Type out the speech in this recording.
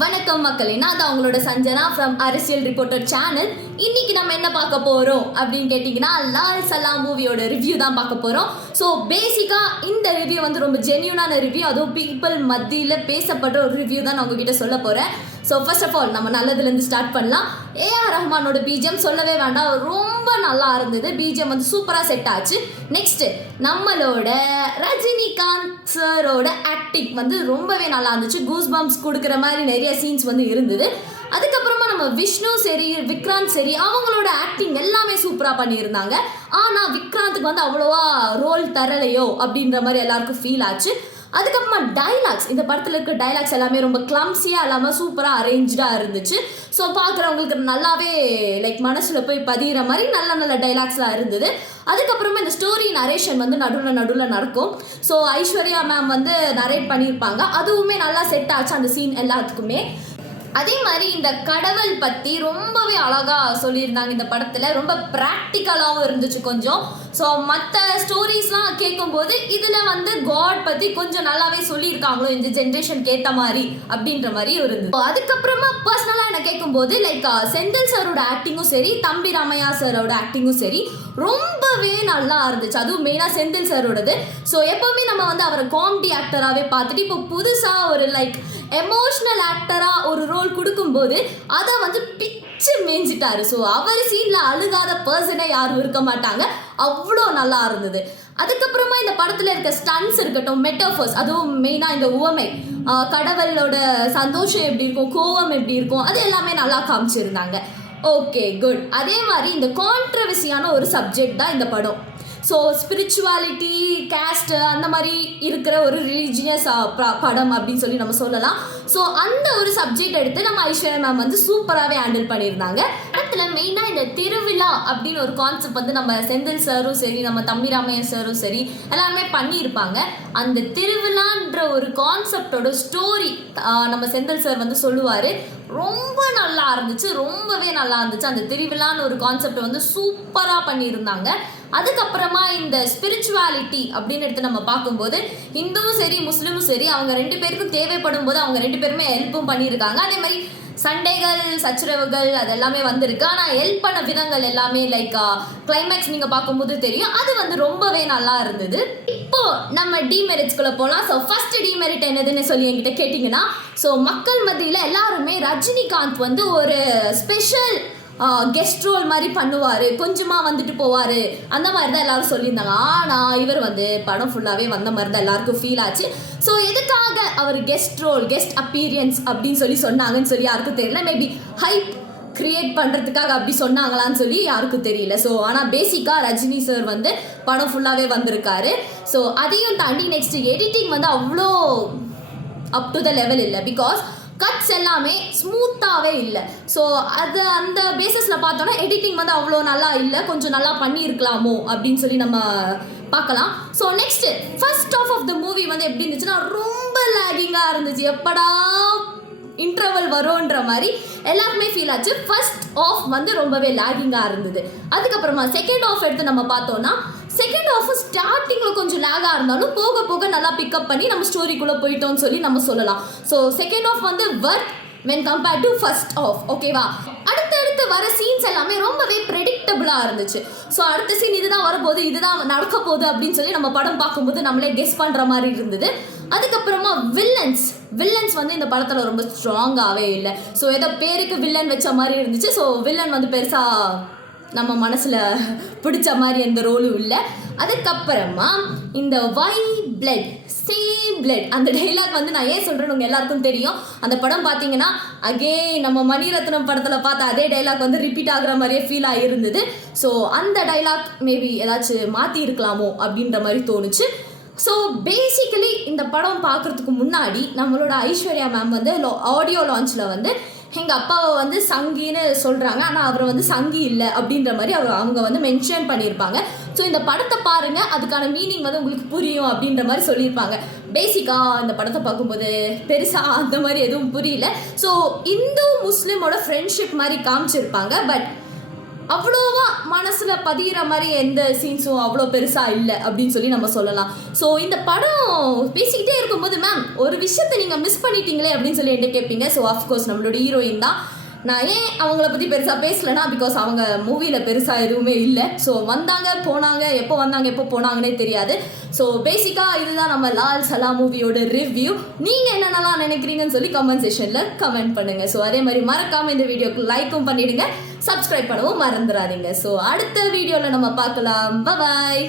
வணக்கம் மக்களே, நான் தான் உங்களோட சஞ்சனா ஃப்ரம் அரசியல் ரிப்போர்ட்டர் சேனல். இன்னைக்கு நம்ம என்ன பார்க்க போறோம் அப்படின்னு கேட்டிங்கன்னா, லால் சலாம் மூவியோட ரிவ்யூ தான் பார்க்க போறோம். ஸோ பேசிக்காக இந்த ரிவ்யூ வந்து ரொம்ப ஜென்யூனான ரிவ்யூ, அதுவும் பீப்புள் மத்தியில் பேசப்படுற ஒரு ரிவ்யூ தான் நான் உங்ககிட்ட சொல்ல போகிறேன். ஸோ ஃபர்ஸ்ட் ஆஃப் ஆல் நம்ம நல்லதுலேருந்து ஸ்டார்ட் பண்ணலாம். ஏஆர் ரஹ்மானோட பிஜிஎம் சொல்லவே வேண்டாம், ரொம்ப நல்லா இருந்தது. பிஜிஎம் வந்து சூப்பராக செட் ஆச்சு. நெக்ஸ்ட்டு நம்மளோட ரஜினிகாந்த் சரோட ஆக்டிங் வந்து ரொம்பவே நல்லா இருந்துச்சு. கூஸ் பம்ப்ஸ் கொடுக்குற மாதிரி நிறைய சீன்ஸ் வந்து இருந்தது. அதுக்கப்புறமா நம்ம விஷ்ணு சரி, விக்ராந்த் சரி, அவங்களோட ஆக்டிங் எல்லாமே சூப்பராக பண்ணியிருந்தாங்க. ஆனால் விக்ராந்துக்கு வந்து அவ்வளோவா ரோல் தரலையோ அப்படின்ற மாதிரி எல்லாருக்கும் ஃபீல் ஆச்சு. அதுக்கப்புறமா டைலாக்ஸ், இந்த படத்தில் இருக்க டைலாக்ஸ் எல்லாமே ரொம்ப கிளம்ஸியாக இல்லாமல் சூப்பராக அரேஞ்சாக இருந்துச்சு. ஸோ பார்க்குறவங்களுக்கு நல்லாவே லைக் மனசில் போய் பதிகிற மாதிரி நல்ல நல்ல டைலாக்ஸ்லாம் இருந்தது. அதுக்கப்புறமா இந்த ஸ்டோரி நரேஷன் வந்து நடுவில் நடக்கும். ஸோ ஐஸ்வர்யா மேம் வந்து நரேட் பண்ணியிருப்பாங்க, அதுவுமே நல்லா செட் ஆச்சு அந்த சீன் எல்லாத்துக்குமே. அதே மாதிரி இந்த கடவுள் பற்றி ரொம்பவே அழகாக சொல்லியிருந்தாங்க இந்த படத்தில். ரொம்ப ப்ராக்டிக்கலாகவும் இருந்துச்சு கொஞ்சம். ஸோ மற்ற ஸ்டோரிஸ்லாம் கேட்கும்போது இதில் வந்து காட் பற்றி கொஞ்சம் நல்லாவே சொல்லியிருக்காங்களோ இந்த ஜென்ரேஷனுக்கு ஏற்ற மாதிரி அப்படின்ற மாதிரி இருந்தது. அதுக்கப்புறமா பர்சனலாக என்ன கேட்கும்போது லைக் செந்தில் சாரோட ஆக்டிங்கும் சரி, தம்பி ராமையா சாரோட ஆக்டிங்கும் சரி ரொம்பவே நல்லா இருந்துச்சு. அதுவும் மெயினாக செந்தில் சாரோடது. ஸோ எப்போவுமே நம்ம வந்து அவரை காமெடி ஆக்டராகவே பார்த்துட்டு இப்போ புதுசாக ஒரு லைக் எமோஷ்னல் ஆக்டராக ஒரு ரோல் கொடுக்கும்போது அதை வந்து பிச்சு மேய்ஞ்சிட்டாரு. ஸோ அவர் சீனில் அழுகாத பர்சனே யாரும் இருக்க மாட்டாங்க, அவ்வளோ நல்லா இருந்தது. அதுக்கப்புறமா இந்த படத்தில் இருக்க ஸ்டன்ஸ் இருக்கட்டும், மெட்டாஃபர்ஸ், அதுவும் மெயினாக இந்த உவமை, கடவுளோட சந்தோஷம் எப்படி இருக்கும், கோவம் எப்படி இருக்கும், அது எல்லாமே நல்லா காமிச்சிருந்தாங்க. Okay, good. அதே மாதிரி இந்த கான்ட்ரவர்சியான ஒரு சப்ஜெக்ட் தான் இந்த படம். ஸோ ஸ்பிரிச்சுவாலிட்டி, கேஸ்ட் அந்த மாதிரி இருக்கிற ஒரு ரிலீஜியஸ் படம் அப்படின்னு சொல்லி நம்ம சொல்லலாம். ஸோ அந்த ஒரு சப்ஜெக்ட் எடுத்து நம்ம ஐஸ்வர்யா மேம் வந்து சூப்பராகவே ஹேண்டில் பண்ணியிருந்தாங்க. படத்தில் மெயினாக இந்த திருவிழா அப்படின்னு ஒரு கான்செப்ட் வந்து நம்ம செந்தில் சாரும் சரி, நம்ம தம்பி ராமையா சாரும் சரி எல்லாருமே பண்ணியிருப்பாங்க. அந்த திருவிழான்ற ஒரு கான்செப்டோட ஸ்டோரி நம்ம செந்தில் சார் வந்து சொல்லுவார். ரொம்ப நல்லா இருந்துச்சு, ரொம்பவே நல்லா இருந்துச்சு. அந்த திருவிழான்னு ஒரு கான்செப்டை வந்து சூப்பராக பண்ணியிருந்தாங்க. அதுக்கப்புறமா இந்த ஸ்பிரிச்சுவாலிட்டி அப்படின்னு எடுத்து நம்ம பார்க்கும்போது இந்துவும் சரி முஸ்லீமும் சரி அவங்க ரெண்டு பேருக்கும் தேவைப்படும் போது அவங்க ரெண்டு பேருமே ஹெல்ப்பும் பண்ணியிருக்காங்க. அதே மாதிரி சண்டைகள், சச்சரவுகள் அது எல்லாமே வந்திருக்கு. ஆனால் ஹெல்ப் பண்ண விதங்கள் எல்லாமே லைக் கிளைமேக்ஸ் நீங்கள் பார்க்கும்போது தெரியும், அது வந்து ரொம்பவே நல்லா இருந்தது. இப்போ நம்ம டிமெரிட்ஸ்குள்ளே போகலாம். ஸோ ஃபர்ஸ்ட் டிமெரிட் என்னதுன்னு சொல்லி என்கிட்ட கேட்டிங்கன்னா, ஸோ மக்கள் மத்தியில் எல்லாருமே ரஜினிகாந்த் வந்து ஒரு ஸ்பெஷல் கெஸ்ட் ரோல் மாதிரி பண்ணுவார், கொஞ்சமாக வந்துட்டு போவார், அந்த மாதிரி தான் எல்லாரும் சொல்லியிருந்தாங்க. ஆனால் இவர் வந்து படம் ஃபுல்லாகவே வந்த மாதிரி தான் எல்லாருக்கும் ஃபீல் ஆச்சு. ஸோ எதுக்காக அவர் கெஸ்ட் ரோல், கெஸ்ட் அப்பீரியன்ஸ் அப்படின்னு சொல்லி சொன்னாங்கன்னு சொல்லி யாருக்கும் தெரியல. மேபி ஹைப் கிரியேட் பண்ணுறதுக்காக அப்படி சொன்னாங்களான்னு சொல்லி யாருக்கும் தெரியல. ஸோ ஆனால் பேசிக்காக ரஜினி சார் வந்து படம் ஃபுல்லாகவே வந்திருக்காரு. ஸோ அதையும் தாண்டி நெக்ஸ்ட் எடிட்டிங் வந்து அவ்வளோ அப் டு த லெவல் இல்லை. பிகாஸ் கட்ஸ் எல்லாமே ஸ்மூத்தாகவே இல்லை. ஸோ அது அந்த பேசிஸில் பார்த்தோன்னா எடிட்டிங் வந்து அவ்வளோ நல்லா இல்லை, கொஞ்சம் நல்லா பண்ணியிருக்கலாமோ அப்படின்னு சொல்லி நம்ம பார்க்கலாம். So next first of of the movie வந்து எப்படி இருந்துச்சுன்னா ரொம்ப லேகிங்காக இருந்துச்சு. எப்படா இன்டர்வல் வரும்ன்ற மாதிரி எல்லாருக்குமே ஃபீல் ஆச்சு. ஃபர்ஸ்ட் ஆஃப் வந்து ரொம்பவே லேகிங்காக இருந்தது. அதுக்கப்புறமா செகண்ட் ஆஃப் எடுத்து நம்ம பார்த்தோன்னா செகண்ட் ஆஃப் ஸ்டார்டிங்கில் கொஞ்சம் லேகாக இருந்தாலும் போக போக நல்லா பிக்கப் பண்ணி நம்ம ஸ்டோரிக்குள்ளே போயிட்டோம்னு சொல்லி நம்ம சொல்லலாம். ஸோ செகண்ட் ஆஃப் வந்து வர்த் when compared to first off. ஓகேவா? அடுத்தடுத்து வர சீன்ஸ் எல்லாமே ரொம்பவே ப்ரெடிக்டபிளாக இருந்துச்சு. ஸோ அடுத்த சீன் இதுதான் வரப்போகுது, இதுதான் நடக்க போகுது அப்படின்னு சொல்லி நம்ம படம் பார்க்கும்போது நம்மளே கெஸ் பண்ணுற மாதிரி இருந்தது. அதுக்கப்புறமா வில்லன்ஸ் வந்து இந்த படத்தில் ரொம்ப ஸ்ட்ராங்காகவே இல்லை. ஸோ ஏதோ பேருக்கு வில்லன் வச்ச மாதிரி இருந்துச்சு. ஸோ வில்லன் வந்து பெருசாக நம்ம மனசில் பிடிச்ச மாதிரி எந்த ரோலும் இல்லை. அதுக்கப்புறமா இந்த வை பிளட் சேம் பிளட் அந்த டைலாக் வந்து நான் ஏன் சொல்கிறேன்னு உங்கள் எல்லாருக்கும் தெரியும். அந்த படம் பார்த்தீங்கன்னா அகெயின் நம்ம மணிரத்னம் படத்தில் பார்த்த அதே டைலாக் வந்து ரிப்பீட் ஆகுற மாதிரியே ஃபீல் ஆகிருந்தது. ஸோ அந்த டைலாக் மேபி ஏதாச்சும் மாற்றி இருக்கலாமோ அப்படின்ற மாதிரி தோணுச்சு. ஸோ பேசிக்கலி இந்த படம் பார்க்குறதுக்கு முன்னாடி நம்மளோட ஐஸ்வர்யா மேம் வந்து ஆடியோ லான்ச்சில் வந்து எங்கள் அப்பாவை வந்து சங்கின்னு சொல்கிறாங்க, ஆனால் அவரை வந்து சங்கி இல்லை அப்படின்ற மாதிரி அவங்க வந்து மென்ஷன் பண்ணியிருப்பாங்க. ஸோ இந்த படத்தை பாருங்கள், அதுக்கான மீனிங் வந்து உங்களுக்கு புரியும் அப்படின்ற மாதிரி சொல்லியிருப்பாங்க. பேசிக்காக இந்த படத்தை பார்க்கும்போது பெருசாக அந்த மாதிரி எதுவும் புரியல. ஸோ இந்து முஸ்லீமோட ஃப்ரெண்ட்ஷிப் மாதிரி காமிச்சிருப்பாங்க. பட் அவ்வளோவா மனசில் பதிகிற மாதிரி எந்த சீன்ஸும் அவ்வளோ பெருசாக இல்லை அப்படின்னு சொல்லி நம்ம சொல்லலாம். ஸோ இந்த படம் பேசிக்கிட்டே இருக்கும்போது மேம் ஒரு விஷயத்தை நீங்கள் மிஸ் பண்ணிட்டீங்களே அப்படின்னு சொல்லி என்கிட்ட கேட்பீங்க. ஸோ ஆஃப்கோர்ஸ் நம்மளோட ஹீரோயின் தான். நான் ஏன் அவங்கள பற்றி பெருசாக பேசலைன்னா பிகாஸ் அவங்க மூவியில் பெருசாக எதுவுமே இல்லை. ஸோ வந்தாங்க போனாங்க, எப்போ வந்தாங்க எப்போ போனாங்கன்னே தெரியாது. ஸோ பேசிக்காக இதுதான் நம்ம லால் சலாம் மூவியோட ரிவ்யூ. நீங்கள் என்னென்னலாம் நினைக்கிறீங்கன்னு சொல்லி கமெண்ட் செக்ஷனில் கமெண்ட் பண்ணுங்கள். ஸோ அதே மாதிரி மறக்காமல் இந்த வீடியோக்கு லைக்கும் பண்ணிவிடுங்க, சப்ஸ்கிரைப் பண்ணவும் மறந்துடாதீங்க. ஸோ அடுத்த வீடியோவில் நம்ம பார்க்கலாம். பாய்.